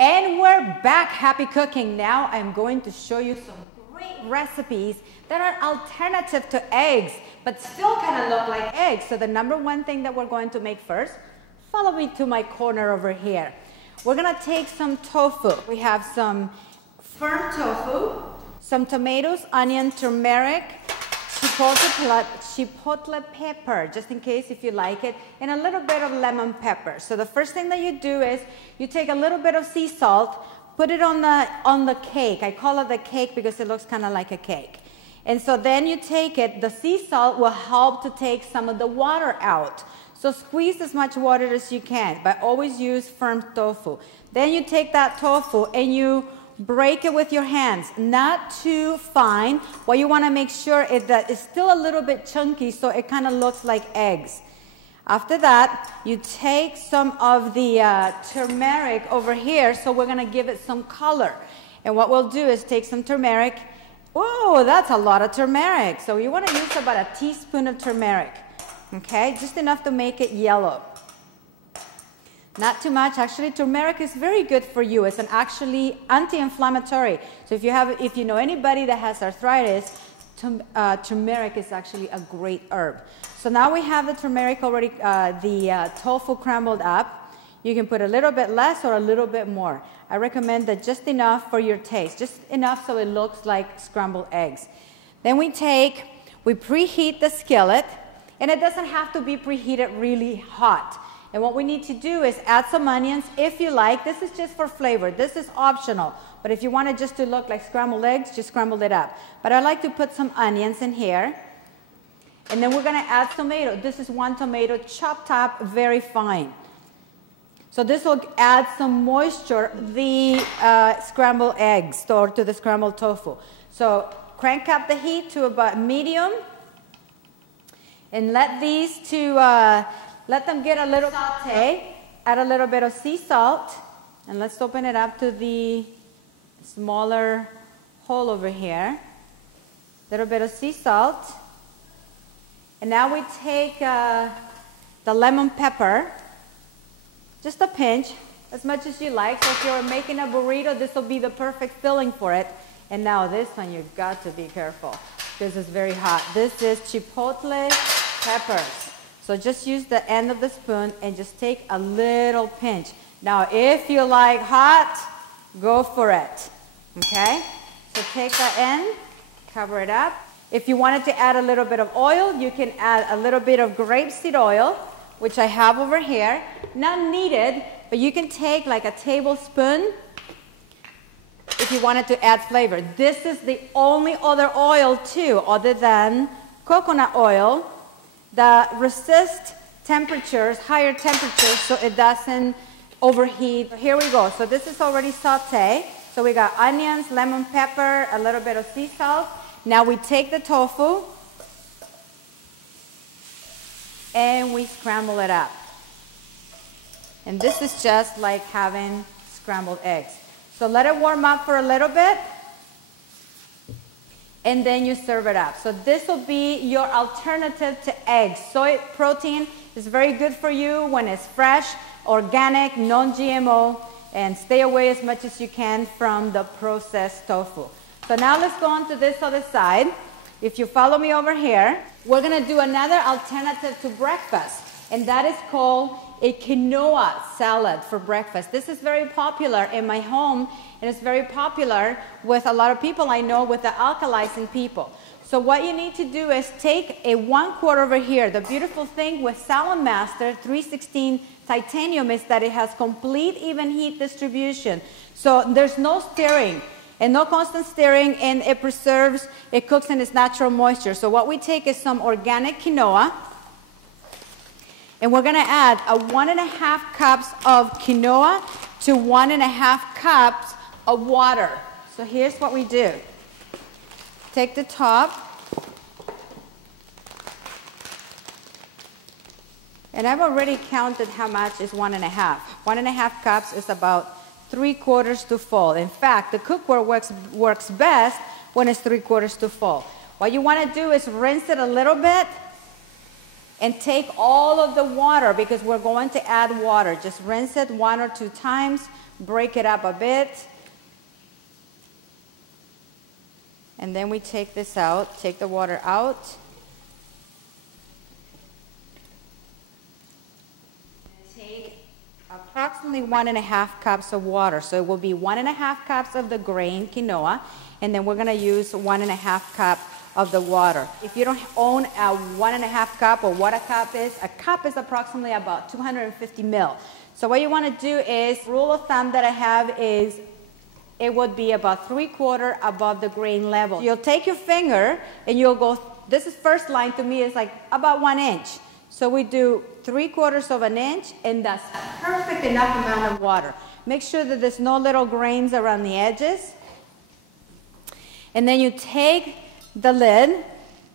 And we're back. Happy cooking. Now I'm going to show you some great recipes that are alternative to eggs, but still kind of look like eggs. So the number one thing that we're going to make first, follow me to my corner over here. We're gonna take some tofu. We have some firm tofu, some tomatoes, onion, turmeric, chipotle pepper, just in case if you like it, and a little bit of lemon pepper. So the first thing that you do is you take a little bit of sea salt, put it on the cake. I call it the cake because it looks kind of like a cake. And so then you take it, the sea salt will help to take some of the water out. So squeeze as much water as you can, but always use firm tofu. Then you take that tofu and you break it with your hands, not too fine. What you want to make sure is that it's still a little bit chunky so it kind of looks like eggs. After that, you take some of the turmeric over here, so we're going to give it some color. And what we'll do is take some turmeric. Oh, that's a lot of turmeric. So you want to use about a teaspoon of turmeric. Okay, just enough to make it yellow. Not too much. Actually, turmeric is very good for you. It's an actually anti-inflammatory. So if you know anybody that has arthritis, turmeric is actually a great herb. So now we have the turmeric already, the tofu crumbled up. You can put a little bit less or a little bit more. I recommend that just enough for your taste, just enough so it looks like scrambled eggs. Then we preheat the skillet, and it doesn't have to be preheated really hot. And what we need to do is add some onions if you like. This is just for flavor. This is optional. But if you want it just to look like scrambled eggs, just scramble it up. But I like to put some onions in here. And then we're going to add tomato. This is one tomato chopped up very fine. So this will add some moisture to the scrambled eggs or to the scrambled tofu. So crank up the heat to about medium. And let these two... let them get a little saute, add a little bit of sea salt, and let's open it up to the smaller hole over here. A little bit of sea salt. And now we take the lemon pepper, just a pinch, as much as you like. So if you're making a burrito, this will be the perfect filling for it. And now this one, you've got to be careful because it's very hot. This is chipotle peppers. So just use the end of the spoon and just take a little pinch. Now, if you like hot, go for it, okay? So take that end, cover it up. If you wanted to add a little bit of oil, you can add a little bit of grapeseed oil, which I have over here. Not needed, but you can take like a tablespoon if you wanted to add flavor. This is the only other oil too, other than coconut oil, that resist temperatures, higher temperatures, so it doesn't overheat. Here we go. So this is already sauté. So we got onions, lemon pepper, a little bit of sea salt. Now we take the tofu and we scramble it up. And this is just like having scrambled eggs. So let it warm up for a little bit. And then you serve it up. So this will be your alternative to eggs. Soy protein is very good for you when it's fresh, organic, non-GMO, and stay away as much as you can from the processed tofu. So now let's go on to this other side. If you follow me over here, we're going to do another alternative to breakfast, and that is called a quinoa salad for breakfast. This is very popular in my home, and it's very popular with a lot of people I know, with the alkalizing people. So what you need to do is take a 1/4 over here. The beautiful thing with Saladmaster 316 titanium is that it has complete even heat distribution. So there's no stirring and no constant stirring, and it preserves, it cooks in its natural moisture. So what we take is some organic quinoa. And we're going to add 1.5 cups of quinoa to 1.5 cups of water. So here's what we do. Take the top. And I've already counted how much is 1.5. 1.5 cups is about 3/4 to full. In fact, the cookware works best when it's 3/4 to full. What you want to do is rinse it a little bit and take all of the water, because we're going to add water. Just rinse it 1 or 2 times, break it up a bit. And then we take this out, take the water out. Take approximately 1.5 cups of water. So it will be 1.5 cups of the grain quinoa, and then we're gonna use 1.5 cup of the water. If you don't own a 1.5 cup, or what a cup is approximately about 250 ml. So what you wanna do is, rule of thumb that I have is, it would be about 3/4 above the grain level. You'll take your finger and you'll go, this is first line to me is like about 1 inch. So we do 3/4 of an inch, and that's perfect enough amount of water. Make sure that there's no little grains around the edges. And then you take the lid,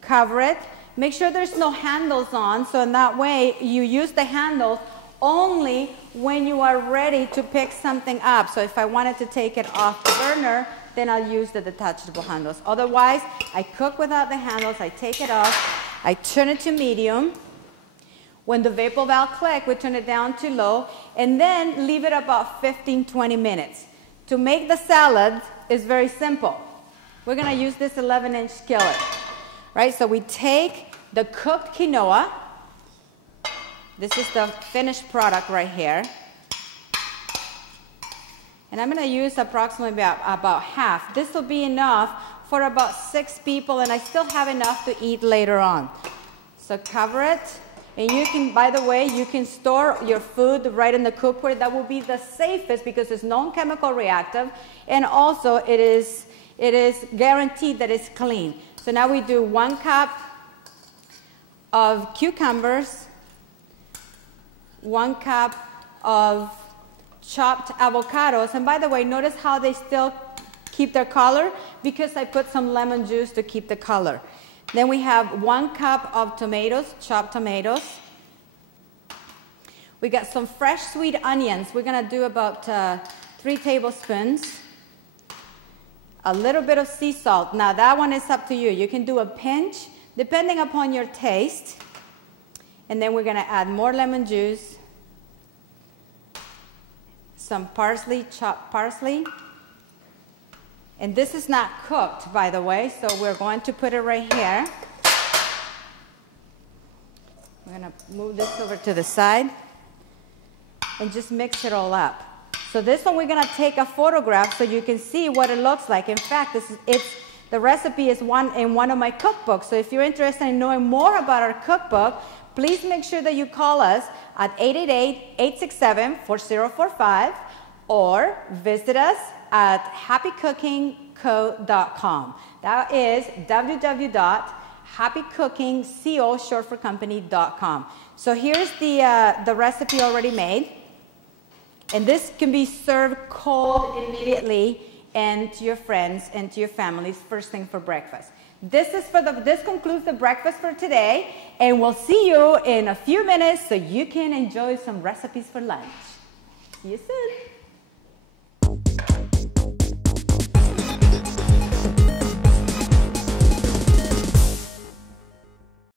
cover it, make sure there's no handles on, so in that way you use the handle only when you are ready to pick something up. So if I wanted to take it off the burner, then I'll use the detachable handles. Otherwise, I cook without the handles, I take it off, I turn it to medium. When the vapor valve clicks, we turn it down to low, and then leave it about 15-20 minutes. To make the salad is very simple. We're gonna use this 11-inch skillet, right? So we take the cooked quinoa. This is the finished product right here. And I'm gonna use approximately about half. This will be enough for about 6 people, and I still have enough to eat later on. So cover it. And you can, by the way, you can store your food right in the cookware. That will be the safest because it's non-chemical reactive, and also it is guaranteed that it's clean. So now we do 1 cup of cucumbers, 1 cup of chopped avocados. And by the way, notice how they still keep their color? Because I put some lemon juice to keep the color. Then we have 1 cup of tomatoes, chopped tomatoes. We got some fresh sweet onions. We're gonna do about 3 tablespoons. A little bit of sea salt. Now that one is up to you. You can do a pinch depending upon your taste. And then we're gonna add more lemon juice. Some parsley, chopped parsley. And this is not cooked, by the way, so we're going to put it right here. We're gonna move this over to the side and just mix it all up. So this one we're gonna take a photograph so you can see what it looks like. In fact, the recipe is in one of my cookbooks. So if you're interested in knowing more about our cookbook, please make sure that you call us at 888-867-4045 or visit us at happycookingco.com. That is www.happycookingco.com. So here's the recipe already made. And this can be served cold immediately and to your friends and to your families first thing for breakfast. This concludes the breakfast for today, and we'll see you in a few minutes so you can enjoy some recipes for lunch. See you soon.